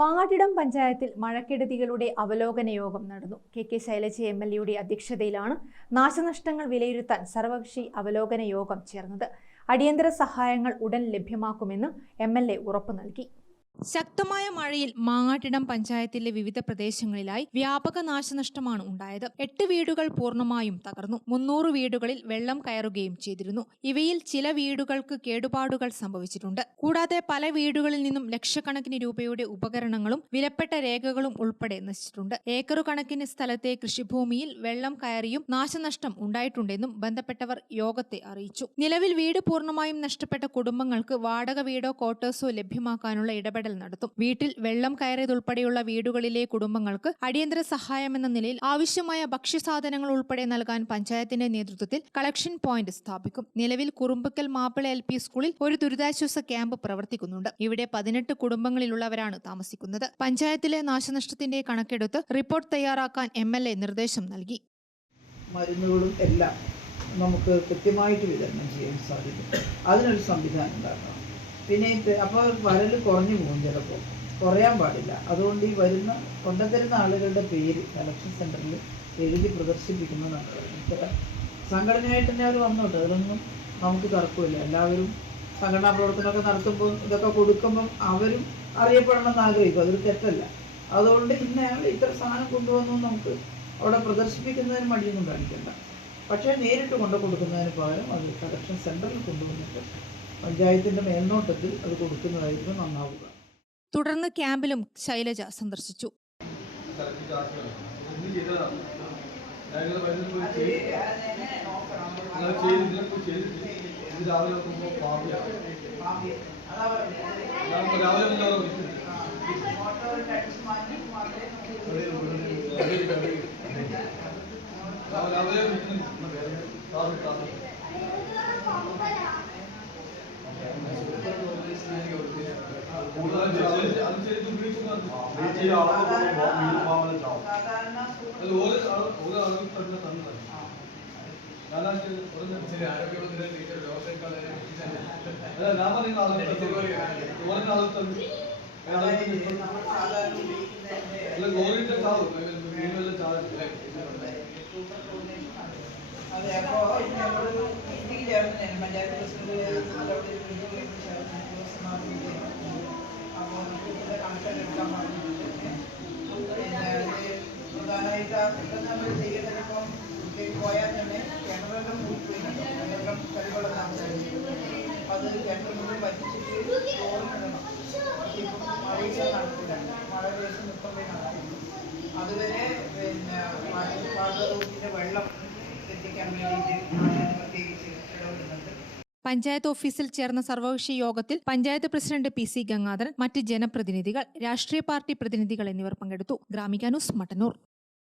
മാങ്ങാട്ടിടം പഞ്ചായത്തിൽ മഴക്കെടുതികളുടെ അവലോകന യോഗം നടന്നു. കെ ശൈലജ MLAയുടെ അധ്യക്ഷതയിലാണ് നാശനഷ്ടങ്ങൾ വിലയിരുത്താൻ സർവകക്ഷി അവലോകന യോഗം ചേർന്നത്. അടിയന്തര സഹായങ്ങൾ ഉടൻ ലഭ്യമാക്കുമെന്ന് MLA ഉറപ്പു നൽകി. ശക്തമായ മഴയിൽ മാങ്ങാട്ടിടം പഞ്ചായത്തിലെ വിവിധ പ്രദേശങ്ങളിലായി വ്യാപക നാശനഷ്ടമാണ് ഉണ്ടായത്. 8 വീടുകൾ പൂർണ്ണമായും തകർന്നു. 300 വീടുകളിൽ വെള്ളം കയറുകയും ചെയ്തിരുന്നു. ഇവയിൽ ചില വീടുകൾക്ക് കേടുപാടുകൾ സംഭവിച്ചിട്ടുണ്ട്. കൂടാതെ പല വീടുകളിൽ നിന്നും ലക്ഷക്കണക്കിന് രൂപയുടെ ഉപകരണങ്ങളും വിലപ്പെട്ട രേഖകളും ഉൾപ്പെടെ നശിച്ചിട്ടുണ്ട്. ഏക്കറുകണക്കിന് സ്ഥലത്തെ കൃഷിഭൂമിയിൽ വെള്ളം കയറിയും നാശനഷ്ടം ഉണ്ടായിട്ടുണ്ടെന്നും ബന്ധപ്പെട്ടവർ യോഗത്തെ അറിയിച്ചു. നിലവിൽ വീട് പൂർണ്ണമായും നഷ്ടപ്പെട്ട കുടുംബങ്ങൾക്ക് വാടക വീടോ ക്വാർട്ടേഴ്സോ ലഭ്യമാക്കാനുള്ള ഇടപെടൽ നടത്തും. വീട്ടിൽ വെള്ളം കയറിയതുൾപ്പെടെയുള്ള വീടുകളിലെ കുടുംബങ്ങൾക്ക് അടിയന്തര സഹായമെന്ന നിലയിൽ ആവശ്യമായ ഭക്ഷ്യസാധനങ്ങൾ ഉൾപ്പെടെ നൽകാൻ പഞ്ചായത്തിന്റെ നേതൃത്വത്തിൽ കളക്ഷൻ പോയിന്റ് സ്ഥാപിക്കും. നിലവിൽ കുറുമ്പക്കൽ മാപ്പിള LP സ്കൂളിൽ ഒരു ദുരിതാശ്വാസ ക്യാമ്പ് പ്രവർത്തിക്കുന്നുണ്ട്. ഇവിടെ 18 കുടുംബങ്ങളിലുള്ളവരാണ് താമസിക്കുന്നത്. പഞ്ചായത്തിലെ നാശനഷ്ടത്തിന്റെ കണക്കെടുത്ത് റിപ്പോർട്ട് തയ്യാറാക്കാൻ MLA നിർദ്ദേശം നൽകി. മരുന്നുകളും എല്ലാം നമുക്ക് കൃത്യമായിട്ട് വിതരണം ചെയ്യാൻ സാധിക്കും. അതിനൊരു സംവിധാനം ഉണ്ടാക്കണം. പിന്നെ അപ്പോൾ വരൽ കുറഞ്ഞു പോകും, ചിലപ്പോൾ കുറയാൻ പാടില്ല. അതുകൊണ്ട് ഈ കൊണ്ടുതരുന്ന ആളുകളുടെ പേര് കളക്ഷൻ സെൻറ്ററിൽ എഴുതി പ്രദർശിപ്പിക്കുന്നതാണ്. സംഘടനയായിട്ട് തന്നെ അവർ വന്നോട്ടെ, അതിലൊന്നും നമുക്ക് തർക്കമില്ല. എല്ലാവരും സംഘടനാ പ്രവർത്തനമൊക്കെ നടത്തുമ്പോൾ ഇതൊക്കെ കൊടുക്കുമ്പം അവരും അറിയപ്പെടണമെന്ന് ആഗ്രഹിക്കും, അതൊരു തെറ്റല്ല. അതുകൊണ്ട് ഇന്നയാൾ ഇത്ര സാധനം കൊണ്ടുവന്നു നമുക്ക് അവിടെ പ്രദർശിപ്പിക്കുന്നതിന് മടിയൊന്നും കാണിക്കണ്ട. പക്ഷേ നേരിട്ട് കൊണ്ടു കൊടുക്കുന്നതിന് പകരം അത് കളക്ഷൻ സെൻറ്ററിൽ കൊണ്ടുവന്നിട്ട് പഞ്ചായത്തിന്റെ മേൽനോട്ടത്തിൽ അത് കൊടുക്കുന്നതായിരുന്നു നന്നാവുക. തുടർന്ന് ക്യാമ്പിലും ശൈലജ സന്ദർശിച്ചു. അതെ, അപ്പോൾ നമ്മളൊരു മീറ്റിംഗ് ചേർന്ന് പഞ്ചായത്ത് പ്രസിഡന്റ് അപ്പോൾ ഇതിൻ്റെ കണക്ഷൻ എടുക്കാൻ പറഞ്ഞിട്ടുണ്ട്. പിന്നെ പ്രധാനമായിട്ട് പെട്ടെന്ന് നമ്മൾ ചെയ്യേണ്ടത് ഇപ്പം പോയാൽ തന്നെ കിണറെല്ലാം കൂട്ടിപ്പോയിട്ടുണ്ട്. കിണറെല്ലാം കരിവെള്ളം താമസിച്ചിട്ടുണ്ട്. അത് കിണറിനുള്ളിൽ വറ്റിച്ചിട്ട് ചോറിനിടണം. ഇപ്പം മഴയൊക്കെ നടത്തില്ല, മഴ ദിവസം നിർത്തുമ്പോൾ നടത്തില്ല. അതുവരെ പിന്നെ പാത റൂട്ടിൻ്റെ വെള്ളം എത്തിക്കാൻ വേണ്ടിയിട്ട് പ്രത്യേകിച്ച് ഇടപെടുന്നുണ്ട്. പഞ്ചായത്ത് ഓഫീസിൽ ചേർന്ന സർവകക്ഷി യോഗത്തിൽ പഞ്ചായത്ത് പ്രസിഡന്റ് PC ഗംഗാധരൻ, മറ്റ് ജനപ്രതിനിധികൾ, രാഷ്ട്രീയ പാർട്ടി പ്രതിനിധികൾ എന്നിവർ പങ്കെടുത്തു. ഗ്രാമിക ന്യൂസ്, മട്ടന്നൂർ.